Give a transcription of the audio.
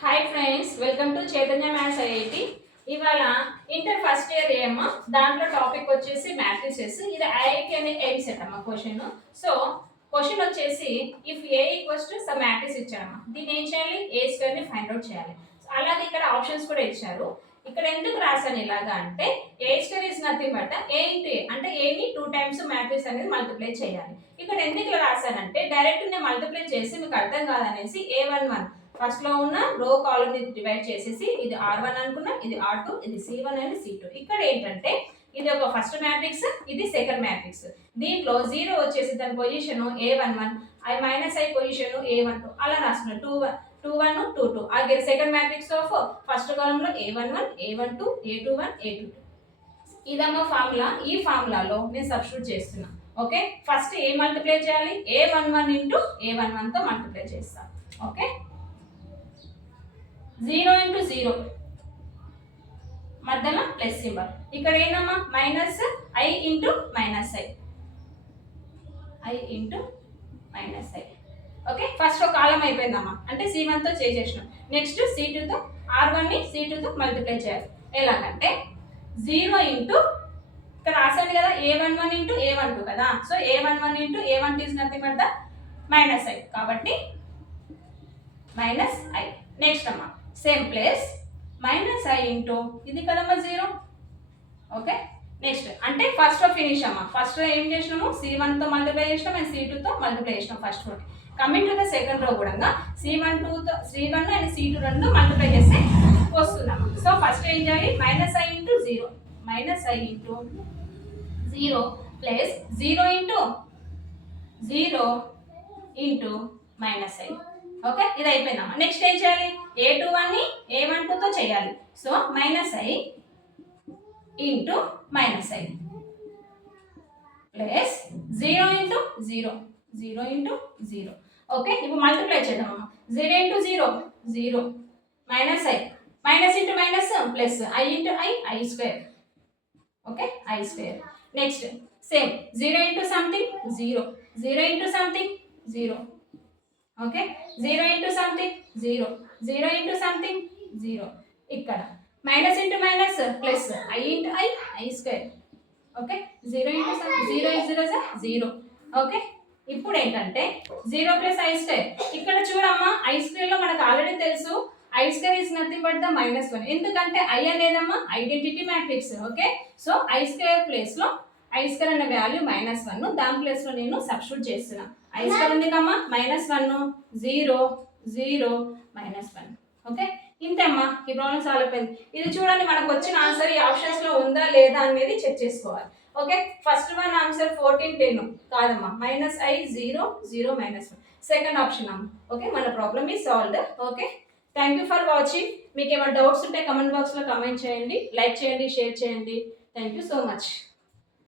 Hi friends, welcome to Chaitanya maths IIT. ఇవాళ inter first year ఏమో దాంట్లో టాపిక్ వచ్చేసి మ్యాట్రిసెస్. ఇది ఐఐటి అనే ఎయిమ్ సెట్ అమ్మ క్వశ్చన్. సో క్వశ్చన్ వచ్చేసి if A equals to some matrix ఇచ్చారమ్మా, దీన్ని ఏం చేయాలి? ఏ స్క్వేర్ ని ఫైండ్ అవుట్ చేయాలి. అలాగే ఇక్కడ ఆప్షన్స్ కూడా ఇచ్చారు. ఇక్కడ ఎందుకు రాశాను ఇలాగా అంటే A square is nothing but A into A, అంటే ఏని 2 టైమ్స్ మ్యాట్రిక్స్ అనేది మల్టిప్లై చేయాలి. ఇక్కడ ఎందుకు ఇలా రాశానంటే డైరెక్ట్ నేను మల్టిప్లై చేసి మీకు అర్థం కాదనేసి A11 ఫస్ట్ లో ఉన్న రో కాలమ్ ని డివైడ్ చేసేసి ఇది R1 అనుకున్నా, ఇది R2, ఇది C1 అండ్ C2. ఇక్కడ ఏంటంటే ఇది ఒక ఫస్ట్ మ్యాట్రిక్స్, ఇది సెకండ్ మ్యాట్రిక్స్. దీంట్లో 0 వచ్చేసి దాని position A11, I position A12 అలా రాసుకున్నాను. 2 1 2 2. Again second matrix of first column లో A11 A12 A21 A22. ఇదమ్మా ఫార్ములా. ఈ ఫార్ములాలో నేను సబ్స్టిట్యూట్ చేస్తున్నా. ఓకే, ఫస్ట్ ఏ మల్టిప్లై చేయాలి? A11 ఇంటూ A11 తో మల్టిప్లై చేస్తాను. ఓకే, 0 ఇంటూ 0 మధ్యలో ప్లస్ సింబల్. ఇక్కడ ఏంటమ్మా minus I into minus I into minus I. Okay, first ఒక కాలం అయిపోయిందమ్మా, అంటే C1 తో చేసేసినాం. నెక్స్ట్ C2 తో R1 ని C2 తో మల్టిప్లై చేయాలి. ఎలాగంటే 0 ఇంటూ ఇక్కడ రాశాను కదా A11 ఇంటూ A12 కదా. So A11 into A12 is nothing but the minus I, కాబట్టి మైనస్ I. నెక్స్ట్ అమ్మా same place minus I into ఇది కదమ్మా 0. ఓకే, నెక్స్ట్ అంటే ఫస్ట్ లో ఫినిష్ అమ్మా. ఫస్ట్ లో ఏం చేసినాము? C1 తో మల్టిప్లై చేసినాం అండ్ C2 తో మల్టిప్లై చేసినాం ఫస్ట్ లో. Coming to the second row కూడా C1 అండ్ C2 రెండు మల్టిప్లై చేస్తే వస్తుందమ్మా. సో ఫస్ట్ ఏం చేయాలి? Minus I into 0, minus I into 0 plus 0 into minus I. Okay, ఇది అయిపోయిందమ్మా. నెక్స్ట్ ఏం చేయాలి? A21 ని A12 తో చేయాలి. So minus I into minus I plus 0 into 0. Okay, ఇప్పుడు మల్టిప్లై చేద్దామమ్మా. 0 into 0 minus I, minus into minus plus I into I square. Okay, I square. Next same 0 into something 0 into something 0. Okay, 0 into something 0 into something 0. ఇక్కడ minus into minus plus I into I square. Okay, 0 into 0 is 0. Okay, ఇప్పుడు ఏంటంటే 0 plus I square. ఇక్కడ చూడమ్మా I square లో మనకు already తెలుసు I square is nothing but the -1, ఎందుకంటే I అనేదమ్మా identity matrix. Okay, so I square place లో I స్క్వేర్ అనే వాల్యూ -1, దాని ప్లేస్ లో నేను సబ్స్టిట్యూట్ చేస్తున్నా. I స్క్వేర్ ఎందుకమ్మా? -1 0 0 -1. ఓకే, ఇంతమ్మా. ఈ ప్రాబ్లం సాల్వ్ అయిపోయింది. ఇది చూడండి, మనకు వచ్చిన ఆన్సర్ ఈ ఆప్షన్స్ లో ఉందా లేదా అనేది చెక్ చేసుకోవాలి. ఓకే, ఫస్ట్ వన్ ఆన్సర్ 14 10 కాదమ్మా, -I 0 0 -1 సెకండ్ ఆప్షన్ అమ్మా. ఓకే, మన ప్రాబ్లమ్ ఈ solved. Okay, thank you for watching. మీకు ఏమైనా డౌట్స్ ఉంటే కమెంట్ బాక్స్ లో కమెంట్ చేయండి, లైక్ చేయండి, షేర్ చేయండి. Thank you so much.